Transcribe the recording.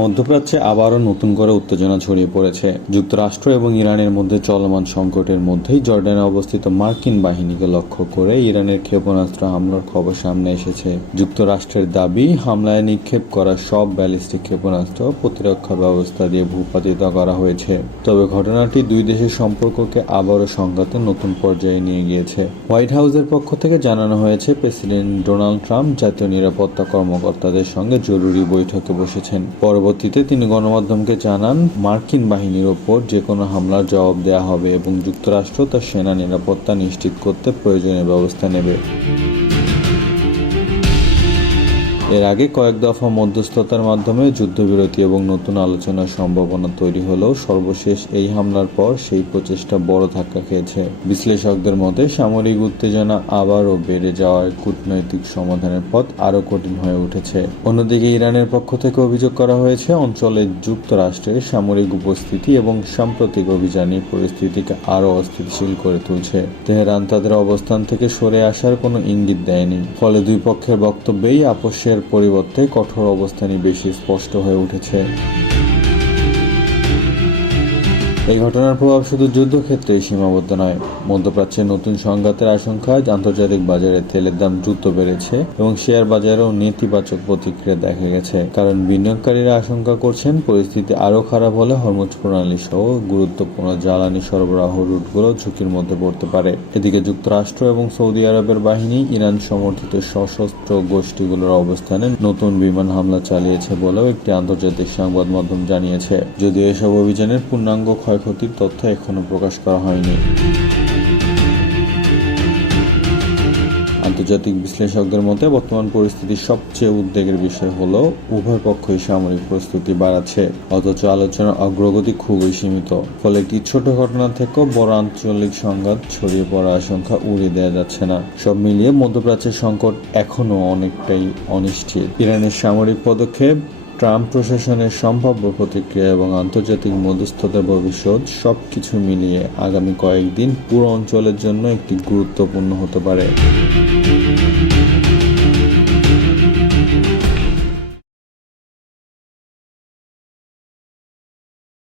মধ্যপ্রাচ্যে আবারও নতুন করে উত্তেজনা ছড়িয়ে পড়েছে। যুক্তরাষ্ট্র এবং ইরানের মধ্যে চলমান সংকটের মধ্যেই জর্ডানে অবস্থিত মার্কিন বাহিনীকে লক্ষ্য করে ইরানের ক্ষেপণাস্ত্র হামলার খবর সামনে এসেছে। যুক্তরাষ্ট্রের দাবি, হামলায় নিক্ষেপ করা সব ব্যালিস্টিক ক্ষেপণাস্ত্র প্রতিরক্ষা ব্যবস্থা দিয়ে ভূপাতিত করা হয়েছে। তবে ঘটনাটি দুই দেশের সম্পর্ককে আবারও সংঘাতের নতুন পর্যায়ে নিয়ে গিয়েছে। হোয়াইট হাউসের পক্ষ থেকে জানানো হয়েছে, প্রেসিডেন্ট ডোনাল্ড ট্রাম্প জাতীয় নিরাপত্তা কর্মকর্তাদের সঙ্গে জরুরি বৈঠকে বসেছেন। পরবর্তীতে তিনি গণমাধ্যমকে জানান, মার্কিন বাহিনীর ওপর যে কোনো হামলার জবাব দেওয়া হবে এবং যুক্তরাষ্ট্র তার সেনা নিরাপত্তা নিশ্চিত করতে প্রয়োজনীয় ব্যবস্থা নেবে। এর আগে কয়েক দফা মধ্যস্থতার মাধ্যমে যুদ্ধবিরতি এবং নতুন আলোচনার সম্ভাবনা তৈরি হলেও সর্বশেষ এই হামলার পর সেই প্রচেষ্টা বড় ধাক্কা খেয়েছে। বিশ্লেষকদের মতে, সামরিক উত্তেজনা আবারও বেড়ে যাওয়ায় কূটনৈতিক সমাধানের পথ আরও কঠিন হয়ে উঠেছে। অন্যদিকে ইরানের পক্ষ থেকে অভিযোগ করা হয়েছে, অঞ্চলে যুক্তরাষ্ট্রের সামরিক উপস্থিতি এবং সাম্প্রতিক অভিযানের পরিস্থিতিকে আরও অস্থিতিশীল করে তুলছে। তেহরান তাদের অবস্থান থেকে সরে আসার কোনো ইঙ্গিত দেয়নি। ফলে দুই পক্ষের বক্তব্যেই আপোষের পরিবর্তে কঠোর অবস্থানই বেশি স্পষ্ট হয়ে উঠেছে। এই ঘটনার প্রভাব শুধু যুদ্ধক্ষেত্রেই সীমাবদ্ধ নয়। মধ্যপ্রাচ্যের নতুন সংঘাতের আশঙ্কায় আন্তর্জাতিক বাজারে তেলের দাম দ্রুত বেড়েছে এবং শেয়ার বাজারেও নেতিবাচক প্রতিক্রিয়া দেখা গেছে। কারণ বিনিয়োগকারীরা আশঙ্কা করছেন, পরিস্থিতি আরও খারাপ হলে হরমুজ প্রণালী সহ গুরুত্বপূর্ণ জ্বালানি সরবরাহ রুটগুলো ঝুঁকির মধ্যে পড়তে পারে। এদিকে যুক্তরাষ্ট্র এবং সৌদি আরবের বাহিনী ইরান সমর্থিত সশস্ত্র গোষ্ঠীগুলোর অবস্থানে নতুন বিমান হামলা চালিয়েছে বলেও একটি আন্তর্জাতিক সংবাদ মাধ্যম জানিয়েছে। যদিও এসব অভিযানের পূর্ণাঙ্গ ক্ষয়ক্ষতির তথ্য এখনো প্রকাশ করা হয়নি। আন্তর্জাতিক বিশ্লেষকদের মতে, বর্তমান পরিস্থিতির সবচেয়ে উদ্বেগের বিষয় হলো উভয় পক্ষই সামরিক প্রস্তুতি বাড়াচ্ছে, অথচ আলোচনার অগ্রগতি খুবই সীমিত। ফলে একটি ছোট ঘটনা থেকেও বড় আঞ্চলিক সংঘাত ছড়িয়ে পড়ার আশঙ্কা উড়িয়ে দেওয়া যাচ্ছে না। সব মিলিয়ে মধ্যপ্রাচ্যের সংকট এখনও অনেকটাই অনিশ্চিত। ইরানের সামরিক পদক্ষেপ, ট্রাম্প প্রশাসনের সম্ভাব্য প্রতিক্রিয়া এবং আন্তর্জাতিক মধ্যস্থতার ভবিষ্যৎ, সবকিছু মিলিয়ে আগামী কয়েকদিন পুরো অঞ্চলের জন্য একটি গুরুত্বপূর্ণ হতে পারে।